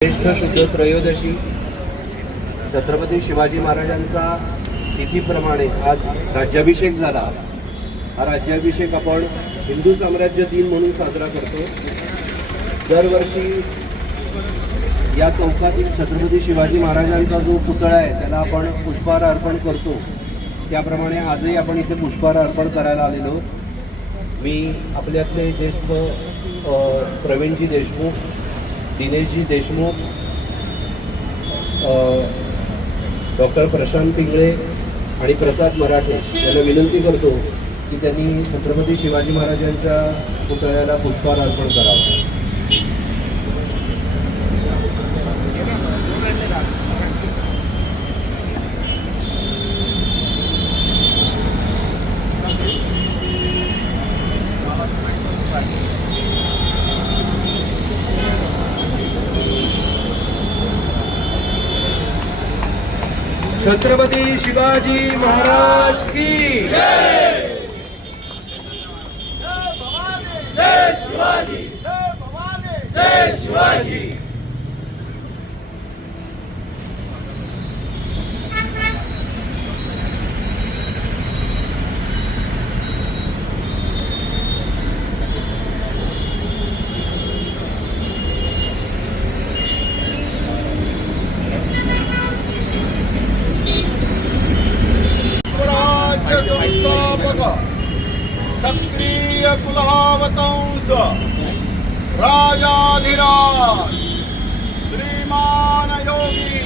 ज्येष्ठ शुद्ध त्रयोदशी छत्रपती शिवाजी महाराजांचा तिथीप्रमाणे आज राज्याभिषेक झाला। हा राज्याभिषेक आपण हिंदू साम्राज्य दिन म्हणून साजरा करतो। दरवर्षी या चौकातील छत्रपती शिवाजी महाराजांचा जो पुतळा आहे त्याला आपण पुष्पहार अर्पण करतो। त्याप्रमाणे आजही आपण इथे पुष्पहार अर्पण करायला आलेलो। मी आपल्यातले ज्येष्ठ प्रवीणजी देशमुख, दिनेशजी देशमुख, डॉक्टर प्रशांत पिंगळे आणि प्रसाद मराठे यांना विनंती करतो की त्यांनी छत्रपती शिवाजी महाराजांच्या पुतळ्याला पुष्पहार अर्पण करावं। छत्रपती शिवाजी महाराज की जय। जय भवानी, जय शिवाजी, जय भवानी, जय शिवाजी। क्षत्रिय कुलावतंस राजाधिराज श्रीमान योगी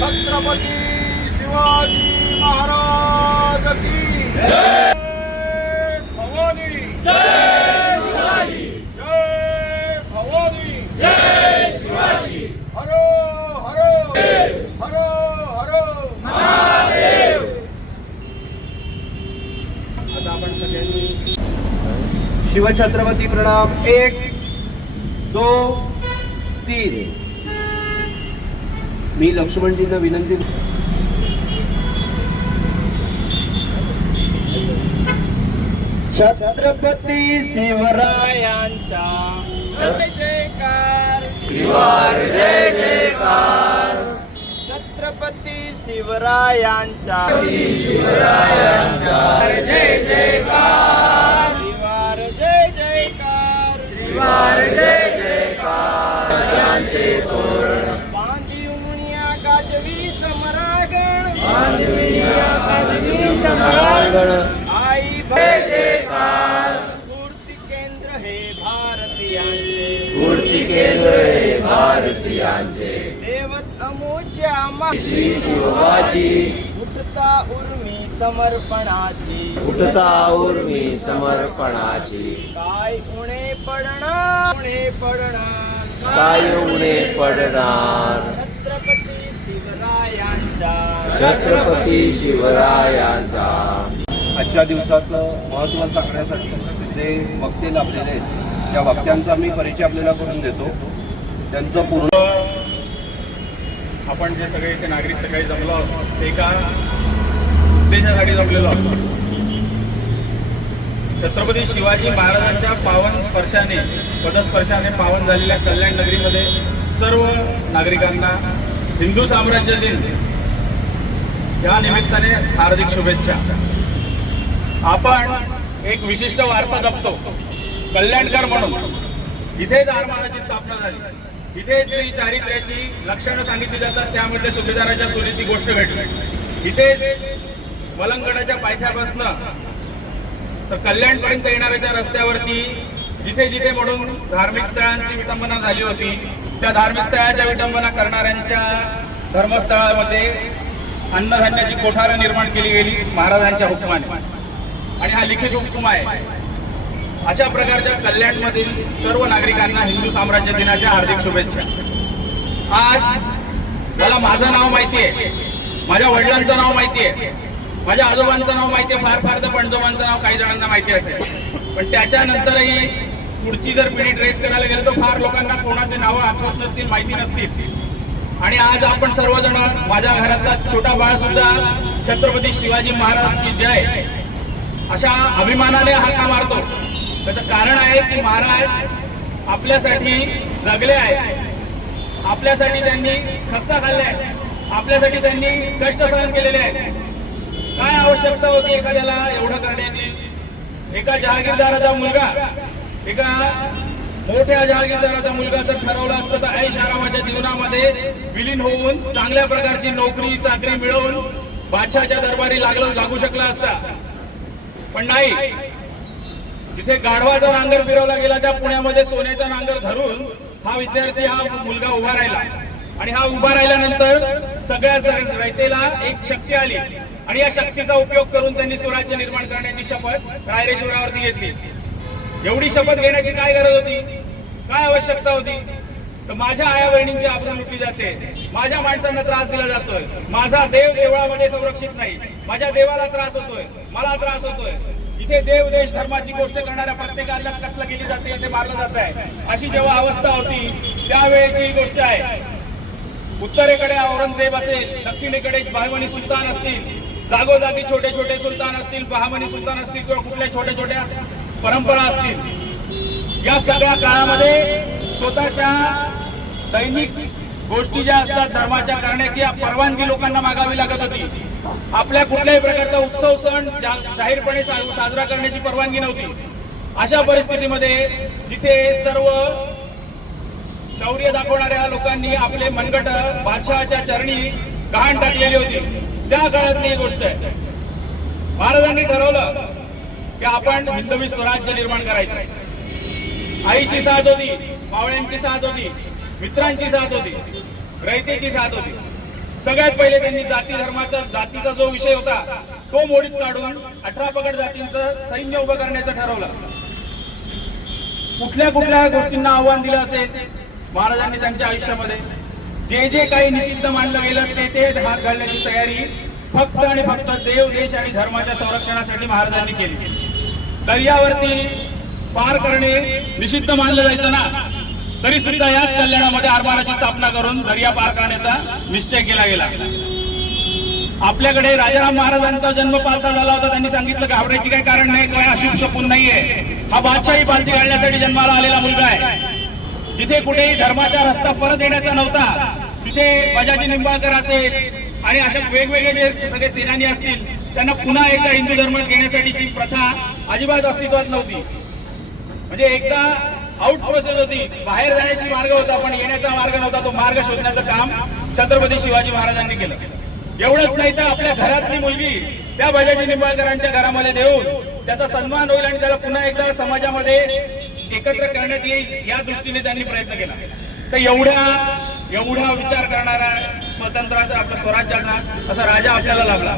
छत्रपती शिवाजी महाराज की जय। भवानी जय शिवाजी, जय भवानी जय शिवाजी। हरो हरो हरो हरो महादेव। आता आपण सगळ्यांनी शिवछत्रपती प्रणाम 1 2 3। मी लक्ष्मणजींना विनंती छत्रपती शिवरायांचा जय जयकार, जय जयकार। छत्रपती शिवरायांचा जय जयकार, जय जयकार, जय जयकार। बांधिवूनिया गाजवी समरागण, आई जय जयकार। स्फूर्ती केंद्र हे भारतीयांचे, स्फूर्ती केंद्र हे भारतीयांचे। देवत अमोच्या श्री शिवाजी उठता उर्मी समर्पणाची, उठता उर्मी समर्पणाची। काय उणे पडणार, उणे पडणार, काय उणे पडणार। छत्रपती शिवरायांचा, छत्रपती शिवरायांचा। आजच्या दिवसाचं महत्त्व सांगण्यासाठी जे वक्ते लाभलेले आहेत त्या वक्त्यांचा मी परिचय आपल्याला करून देतो। त्यांचं पूर्ण आपण जे सगळे इथे नागरिक सकाळी जमलो आहोत ते एका उद्देशासाठी जमलेलो आहोत। छत्रपती शिवाजी महाराजांच्या पावन स्पर्शाने, पदस्पर्शाने पावन झालेल्या कल्याण नगरीमध्ये सर्व नागरिकांना हिंदू साम्राज्य दिन या निमित्ताने हार्दिक शुभेच्छा। आपण एक विशिष्ट वारसा जपतो कल्याणकर म्हणून। जिथे आरमाराची स्थापना झाली इथे जी चारित्र्याची लक्षणं सांगितली जातात त्यामध्ये सुभेदाराच्या सोनीची गोष्ट घडली। इथेच वलंगडाच्या पायथ्यापासनं तर कल्याणपर्यंत येणाऱ्या रस्त्यावरती जिथे जिथे म्हणून धार्मिक स्थळांची विटंबना झाली होती त्या धार्मिक स्थळाच्या विटंबना करणाऱ्यांच्या धर्मस्थळामध्ये अन्नधान्याची कोठारं निर्माण केली गेली महाराजांच्या हुकमाने, आणि हा लिखित हुकूम आहे। अशा प्रकारच्या कल्याणमधील सर्व नागरिकांना हिंदू साम्राज्य दिनाच्या हार्दिक शुभेच्छा। आज मला माझं नाव माहिती आहे, माझ्या वडिलांचं नाव माहिती आहे, माझ्या आजोबांचं नाव माहिती आहे, फार फार तर पणजोबांचं नाव काही जणांना माहिती असेल, पण त्याच्यानंतरही पुढची जर पिढी ट्रेस करायला गेलं तर फार लोकांना कोणाची नावं आठवत नसतील, माहिती नसतील। आणि आज आपण सर्वजण, माझ्या घरातला छोटा बाळ सुद्धा छत्रपती शिवाजी महाराज की जय अशा अभिमानाने हाका मारतो। त्याचं कारण आहे की महाराज आपल्यासाठी जगले आहेत। आपल्यासाठी त्यांनी खस्ता खाल्लाय, आपल्यासाठी त्यांनी कष्ट सहन केलेले आहेत. काय आवश्यकता होती एखाद्याला एवढं करण्याची? एका जहागीरदाराचा मुलगा, एका मोठ्या जहागीरदाराचा मुलगा जर ठरवलं असतं तर ऐश आरामाच्या जीवनामध्ये विलीन होऊन चांगल्या प्रकारची नोकरी चाकरी मिळवून बादशाहच्या दरबारी लागू शकला असता. पण नाही, जिथे गाढवाचा नांगर फिरवला गेला त्या पुण्यामध्ये सोन्याचा नांगर धरून हा विद्यार्थी, हा मुलगा उभा राहिला. आणि हा उभा राहिल्यानंतर सगळ्याच रयतेला एक शक्ती आली आणि या शक्तीचा उपयोग करून त्यांनी स्वराज्य निर्माण करण्याची शपथ रायरेश्वरावरती घेतली. एवढी शपथ घेण्याची काय गरज होती? काय आवश्यकता होती? तर माझ्या आया बहिणींची आबरू लुटली जाते, माझ्या माणसांना त्रास दिला जातोय, माझा देव देवळामध्ये संरक्षित नाही, माझ्या देवाला त्रास होतोय, मला त्रास होतोय. इथे देव देश धर्माची गोष्ट करणाऱ्या प्रत्येकाला कत्ल केली जाते, इथे मारलं जात आहे. अशी जेव्हा अवस्था होती त्यावेळेची ही गोष्ट आहे. उत्तरेकडे औरंगजेब असेल, दक्षिणेकडे बहामनी सुलतान असतील, जागोजागी छोटे छोटे सुलतान असतील, बहामनी सुलतान असतील किंवा कुठल्या छोट्या छोट्या परंपरा असतील. या सगळ्या काळामध्ये स्वतःच्या दैनिक गोष्टी ज्या असतात धर्माच्या करण्याची परवानगी लोकांना मागावी लागत होती. आपल्या कुठल्याही प्रकारचा उत्सव सण जाहीरपणे साजरा करण्याची परवानगी नव्हती. अशा परिस्थितीमध्ये जिथे सर्व शौर्य दाखवणाऱ्या लोकांनी आपले मनगट बादशहाच्या चरणी गहाण टाकलेली होती, त्या काळातली ही गोष्ट आहे. महाराजांनी ठरवलं की आपण हिंदवी स्वराज्य निर्माण करायचं. आईची साथ होती, मावळ्यांची साथ होती, मित्रांची साथ होती, रयतेची साथ होती. सगळ्यात पहिले त्यांनी जातीचा जो विषय होता तो मोडीत काढून 18 पगड जातींचं सैन्य उभं करण्याचं ठरवलं. कुठल्या कुठल्या गोष्टींना आव्हान दिलं असेल महाराजांनी त्यांच्या आयुष्यामध्ये? जे जे काही निषिद्ध मानलं गेलं ते हात घालण्याची तयारी फक्त आणि फक्त देव देश आणि धर्माच्या संरक्षणासाठी महाराजांनी केली. दर्यावरती पार करणे निषिद्ध मानलं जायचं ना, तरी सुद्धा याच कल्याणामध्ये आरमाराची स्थापना करून दर्या पार करण्याचा निश्चय केला गेला. आपल्याकडे राजाराम महाराजांचा जन्म पालथा झाला होता. त्यांनी सांगितलं घाबरायची काही कारण नाही, काही अशुभ शपून नाहीये. हा बादशाही पालथी घालण्यासाठी जन्माला आलेला मुलगा आहे. जिथे कुठेही धर्माचा रस्ता परत येण्याचा नव्हता तिथे बजाजी निंबाळकर असेल आणि अशा वेगवेगळे जे सगळे सेनानी असतील त्यांना पुन्हा एकदा हिंदू धर्मात घेण्यासाठीची प्रथा अजिबात अस्तित्वात नव्हती. म्हणजे एकदा आउट प्रोसेस होती, बाहेर जाण्याची मार्ग होता पण येण्याचा मार्ग नव्हता. तो मार्ग शोधण्याचं काम छत्रपती शिवाजी महाराजांनी केलं. एवढंच नाही तर आपल्या घरातली मुलगी त्या बजाजी निंबाळकरांच्या घरामध्ये देऊन त्याचा सन्मान होईल आणि त्याला पुन्हा एकदा समाजामध्ये एकत्र करण्यात येईल या दृष्टीने त्यांनी प्रयत्न केला. तर एवढा विचार करणारा स्वतंत्राचा आपल्या स्वराज्याचा असा राजा आपल्याला लाभला.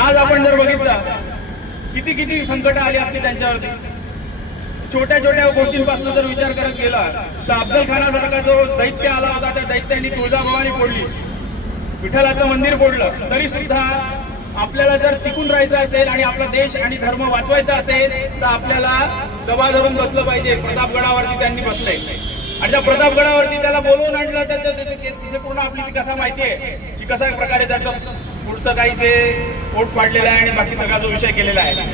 आज आपण जर बघितलं किती किती संकट आली असती त्यांच्यावरती. छोट्या छोट्या गोष्टींपासून जर विचार करत गेला तर अफजल खानासारखा जो दैत्य आला होता त्या दैत्यांनी तुळजाभवानी फोडली, विठ्ठलाचं मंदिर फोडलं, तरी सुद्धा आपल्याला जर टिकून राहायचं असेल आणि आपला देश आणि धर्म वाचवायचा असेल तर आपल्याला दबा धरून बसलं पाहिजे. प्रतापगडावरती त्यांनी बसले आणि त्या प्रतापगडावरती त्याला बोलवून आणलं. तिथे पूर्ण आपली ती कथा माहिती आहे की कशा प्रकारे त्याचं पुढचं काही ते पोट फाडलेलं आहे आणि बाकी सगळा जो विषय केलेला आहे.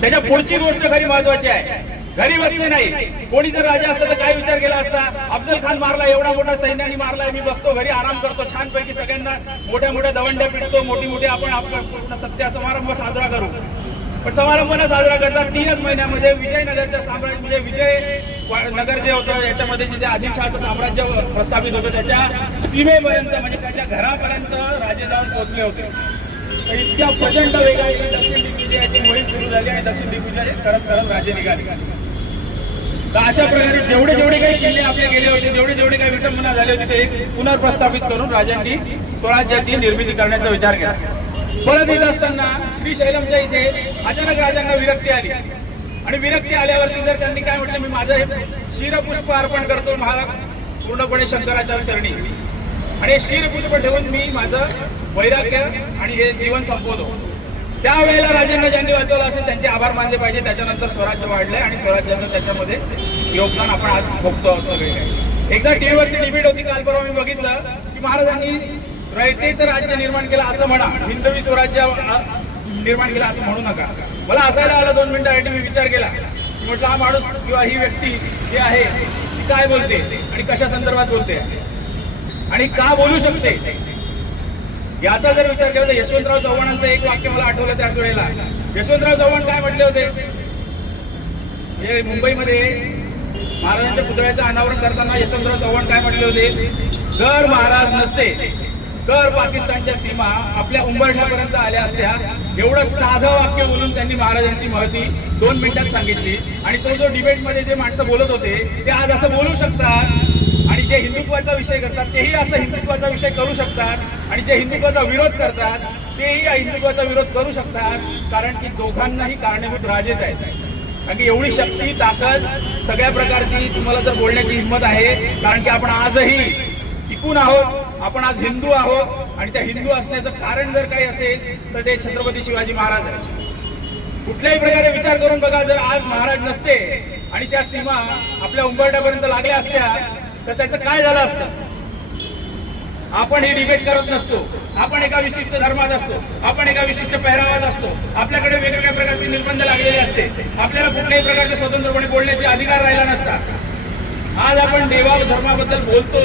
त्याच्या पुढची गोष्ट खरी महत्वाची आहे. घरी बसले नाही. कोणी जर राजा असता तर काय विचार केला असता? अफजल खान मारला, एवढा मोठा सैन्याने मारलाय, मी बसतो घरी आराम करतो, छानपैकी सगळ्यांना मोठ्या मोठ्या दवंड्या पिटतो, मोठी मोठी आपण पूर्ण सत्य समारंभ साजरा करू. पण समारंभ न साजरा करता 3च महिन्यामध्ये विजयनगरच्या साम्राज्य म्हणजे विजयनगर जे होतं याच्यामध्ये जे आदिलशहाचं साम्राज्य प्रस्थापित होतं त्याच्या सीमेपर्यंत म्हणजे त्याच्या घरापर्यंत राजे जाऊन पोहोचले होते. तर इतक्या प्रचंड वेगाने दक्षिण दिग्विजयाची मोहीम सुरू झाली आणि दक्षिण दिग्विजय करत करत राजे निघाले. तर अशा प्रकारे जेवढे जेवढे काही किल्ले आपले गेले होते, जेवढे जेवढे काही विटंबना झाली होती ते पुनर्प्रस्थापित करून राजांनी स्वराज्याची निर्मिती करण्याचा विचार केला. परत येत असताना श्रीशैलमच्या इथे अचानक राजांना विरक्ती आली आणि विरक्ती आल्यावरती जर त्यांनी काय म्हटलं, मी माझं हे शिरपुष्प अर्पण करतो महाराज पूर्णपणे शंकराच्या चरणी आणि शिरपुष्प ठेवून मी माझं वैराग्य आणि हे जीवन संपवतो. त्यावेळेला राजांना ज्यांनी वाचवलं असेल त्यांचे आभार मानले पाहिजे. त्याच्यानंतर स्वराज्य वाढले आणि स्वराज्याचं त्याच्यामध्ये योगदान आपण आज भोगतो आहोत सगळे. एकदा टीव्हीवरती डिबेट होती काल परवा, मी बघितलं की महाराजांनी रयतेचं राज्य निर्माण केलं असं म्हणा, हिंदवी स्वराज्य निर्माण केलं असं म्हणू नका. मला असायला आलं 2 मिनिटासाठी मी विचार केला, म्हटलं हा माणूस किंवा ही व्यक्ती जी आहे ती काय बोलते आणि कशा संदर्भात बोलते आणि का बोलू शकते याचा जर विचार केला तर यशवंतराव चव्हाणांचं एक वाक्य मला आठवलं त्याच वेळेला. यशवंतराव चव्हाण काय म्हटले होते, हे मुंबईमध्ये महाराजांच्या पुतळ्याचं अनावरण करताना यशवंतराव चव्हाण काय म्हटले होते, जर महाराज नसते तर पाकिस्तानच्या सीमा आपल्या उंबरठ्यापर्यंत आल्या असत्या. एवढं साधं वाक्य बोलून त्यांनी महाराजांची महती 2 मिनिटात सांगितली. आणि तो जो डिबेटमध्ये जे माणसं बोलत होते ते आज असं बोलू शकतात आणि जे हिंदुत्वाचा विषय करतात तेही असं हिंदुत्वाचा विषय करू शकतात आणि जे हिंदुत्वाचा विरोध करतात तेही हिंदुत्वाचा विरोध करू शकतात, कारण की दोघांनाही कारणीभूत राजेच आहेत. कारण की एवढी शक्ती ताकद सगळ्या प्रकारची तुम्हाला जर बोलण्याची हिंमत आहे, कारण की आपण आजही टिकून आहोत, आपण आज हिंदू आहोत आणि त्या हिंदू असण्याचं कारण जर काही असेल तर ते छत्रपती शिवाजी महाराज आहे. कुठल्याही प्रकारे विचार करून बघा, जर आज महाराज नसते आणि त्या सीमा आपल्या उंबरठ्यापर्यंत लागल्या असत्या तर त्याचं काय झालं असतं. आपण ही डिबेट करत नसतो, आपण एका विशिष्ट धर्मात असतो, आपण एका विशिष्ट पेहरावात असतो, आपल्याकडे वेगवेगळ्या प्रकारचे निर्बंध लागलेले असते, आपल्याला कुठल्याही प्रकारचे स्वतंत्रपणे बोलण्याचे अधिकार राहिला नसता. आज आपण देवा धर्माबद्दल बोलतो,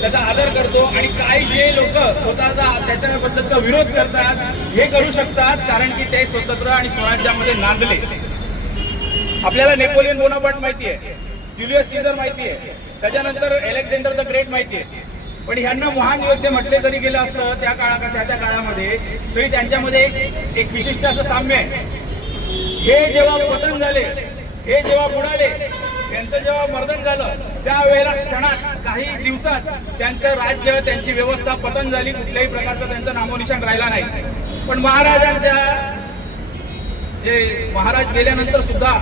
त्याचा आदर करतो आणि काही जे लोक स्वतःचा त्याच्याबद्दलचा विरोध करतात हे करू शकतात, कारण की ते स्वतंत्र आणि स्वराज्यामध्ये नांदले. आपल्याला नेपोलियन बोनापार्ट माहिती आहे, ज्युलियस सीझर माहिती आहे, त्याच्यानंतर अलेक्झांडर द ग्रेट माहिती आहे. पण ह्यांना महान योद्धे म्हटले जरी गेलं असतं त्याच्या काळामध्ये, तरी त्यांच्यामध्ये एक विशिष्ट असं साम्य आहे. हे जेव्हा पतन झाले, हे जेव्हा बुडाले, त्यांचं जेव्हा मर्दन झालं त्यावेळेला क्षणात काही दिवसात त्यांचं राज्य, त्यांची व्यवस्था पतन झाली, कुठल्याही प्रकारचं त्यांचं नामोनिशाण राहिला नाही. पण महाराजांच्या जे महाराज गेल्यानंतर सुद्धा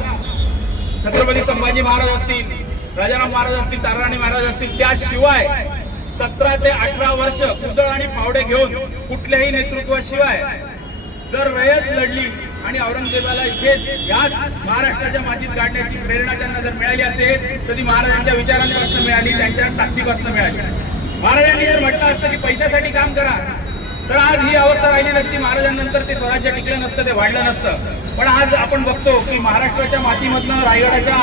छत्रपती संभाजी महाराज असतील, राजाराम महाराज असतील, ताराराणी महाराज असतील, त्याशिवाय 17 ते 18 वर्ष कुदळ आणि पावडे घेऊन कुठल्याही नेतृत्वाशिवाय जर रयत लढली आणि औरंगजेबाला इथेच याच महाराष्ट्राच्या मातीत गाडण्याची प्रेरणा त्यांना जर मिळाली असेल तर ती महाराजांच्या विचारांपासून मिळाली, त्यांच्या ताकदीपासून मिळाली. महाराजांनी जर म्हटलं असतं की पैशासाठी काम करा तर आज ही अवस्था राहिली नसती, महाराजांनंतर ते स्वराज्य टिकलं नसतं, ते वाढलं नसतं. पण आज आपण बघतो की महाराष्ट्राच्या मातीमधनं रायगडाच्या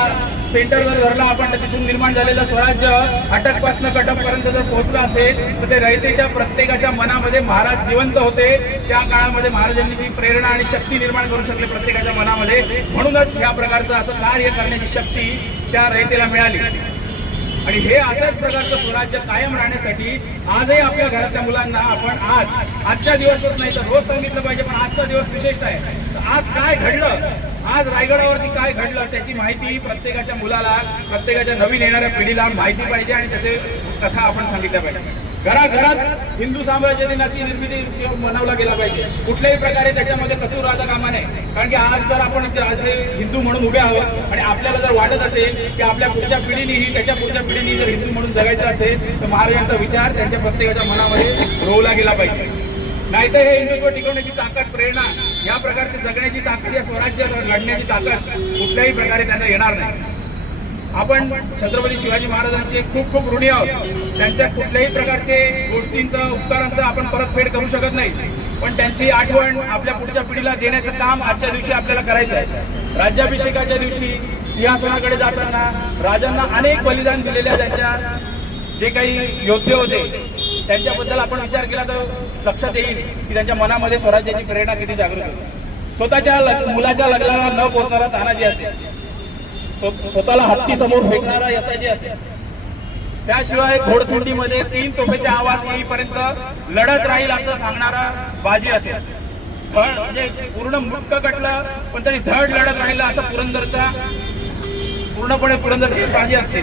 सेंटर जर धरला आपण, तर तिथून निर्माण झालेलं स्वराज्य अटकपासून कटकपर्यंत जर पोहोचलं असेल तर ते रयतेच्या प्रत्येकाच्या मनामध्ये महाराज जिवंत होते. त्या काळामध्ये महाराजांनी ती प्रेरणा आणि शक्ती निर्माण करू शकले प्रत्येकाच्या मनामध्ये. म्हणूनच या प्रकारचं असं कार्य करण्याची शक्ती त्या रयतेला मिळाली. आणि हे अशाच प्रकारचं स्वराज्य कायम राहण्यासाठी आजही आपल्या घरातल्या मुलांना आपण आजच्या दिवसच नाही तर रोज सांगितलं पाहिजे, पण आजचा दिवस विशेष आहे. तर आज काय घडलं, आज रायगडावरती काय घडलं त्याची माहिती प्रत्येकाच्या मुलाला, प्रत्येकाच्या नवीन येणाऱ्या पिढीला माहिती पाहिजे आणि त्याचे कथा आपण सांगितल्या पाहिजे. घराघरात हिंदू साम्राज्य दिनाची निर्मिती मनवला गेला पाहिजे. कुठल्याही प्रकारे त्याच्यामध्ये कसूर राहता कामा नये, कारण की आज जर आपण हिंदू म्हणून उभे आहोत आणि आपल्याला जर वाटत असेल की आपल्या पुढच्या पिढीनेही, त्याच्या पुढच्या पिढीने जर हिंदू म्हणून जगायचं असेल तर महाराजांचा विचार त्यांच्या प्रत्येकाच्या मनामध्ये रोवला गेला पाहिजे. नाहीतर हे हिंदुत्व टिकवण्याची ताकद, प्रेरणा, या प्रकारची जगण्याची ताकद, या स्वराज्य लढण्याची ताकद कुठल्याही प्रकारे त्यांना येणार नाही. आपण छत्रपती शिवाजी महाराजांचे खूप खूप ऋणी आहोत. त्यांच्या कुठल्याही प्रकारचे गोष्टींचं, उपकारांचं आपण परतफेड करू शकत नाही, पण त्यांची आठवण आपल्या पुढच्या पिढीला देण्याचं काम आजच्या दिवशी आपल्याला करायचं आहे. राज्याभिषेकाच्या दिवशी सिंहासनाकडे जाताना राजांना अनेक बलिदान दिलेल्या त्यांच्या जे काही योद्धे होते त्यांच्याबद्दल आपण विचार केला तर लक्षात येईल की त्यांच्या मनामध्ये स्वराज्याची प्रेरणा किती जागृत होती. स्वतःच्या मुलाच्या लग्नाला न पोहोचणारा तानाजी असेल, स्वतःला हत्ती समोर फेकणारा यसाजी असेल, त्याशिवाय घोडखिंडीमध्ये 3 तोफेचे आवाज येईपर्यंत लढत राहील असं सांगणारा बाजी असेल, म्हणजे पूर्ण मुक्क कटलं पण तरी धड लढत राहिलं असं पूर्णपणे पुरंदरची बाजी असते.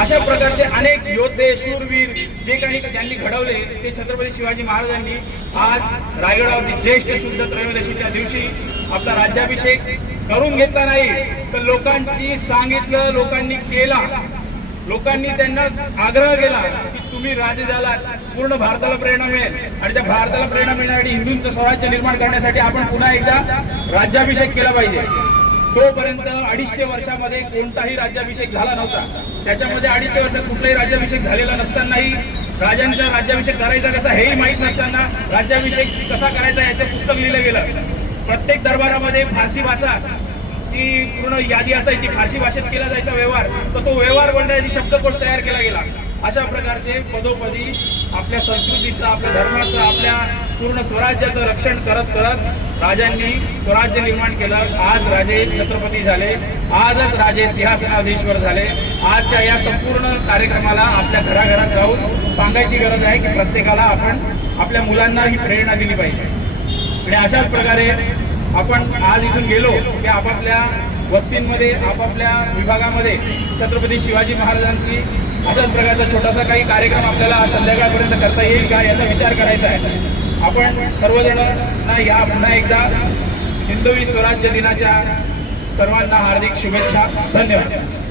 अशा प्रकारचे अनेक योद्धे, शूरवीर जे काही त्यांनी घडवले ते छत्रपती शिवाजी महाराजांनी आज रायगडावरती ज्येष्ठ शुद्ध त्रयोदशीच्या दिवशी आपला राज्याभिषेक करून घेतला नाही तर लोकांची सांगितलं, लोकांनी केला, लोकांनी त्यांना आग्रह केला की तुम्ही राजे झालात, पूर्ण भारताला प्रेरणा मिळेल आणि त्या भारताला प्रेरणा मिळण्यासाठी हिंदूंचं स्वराज्य निर्माण करण्यासाठी आपण पुन्हा एकदा राज्याभिषेक केला पाहिजे. तोपर्यंत 250 वर्षामध्ये कोणताही राज्याभिषेक झाला नव्हता. त्याच्यामध्ये 250 वर्षात कुठलाही राज्याभिषेक झालेला नसतानाही, राजांचा राज्याभिषेक करायचा कसा हेही माहीत नसताना राज्याभिषेक कसा करायचा याचं पुस्तक लिहिलं गेलं. प्रत्येक दरबारामध्ये फारसी भाषा ती पूर्ण यादी असायची, फारसी भाषेत केला जायचा व्यवहार, तर तो व्यवहार मंडळाची शब्दकोश तयार केला गेला. अशा प्रकारचे पदोपदी आपल्या संस्कृतीचं, आपल्या धर्माचं, आपल्या पूर्ण स्वराज्याचं रक्षण करत करत राजांनी स्वराज्य निर्माण केलं. आज राजे छत्रपती झाले, आजच राजे सिंहासनाधीश्वर झाले. आजच्या या संपूर्ण कार्यक्रमाला आपल्या घराघरात जाऊन सांगायची गरज आहे की प्रत्येकाला आपण आपल्या मुलांना ही प्रेरणा दिली पाहिजे. आणि अशाच प्रकारे आपण आज इथून गेलो की आपापल्या वस्तींमध्ये, आपापल्या विभागामध्ये छत्रपती शिवाजी महाराजांची अशाच प्रकारचा छोटासा काही कार्यक्रम आपल्याला संध्याकाळपर्यंत करता येईल का याचा विचार करायचा आहे. आपण सर्वजणांना या पुन्हा एकदा हिंदवी स्वराज्य दिनाच्या सर्वांना हार्दिक शुभेच्छा. धन्यवाद.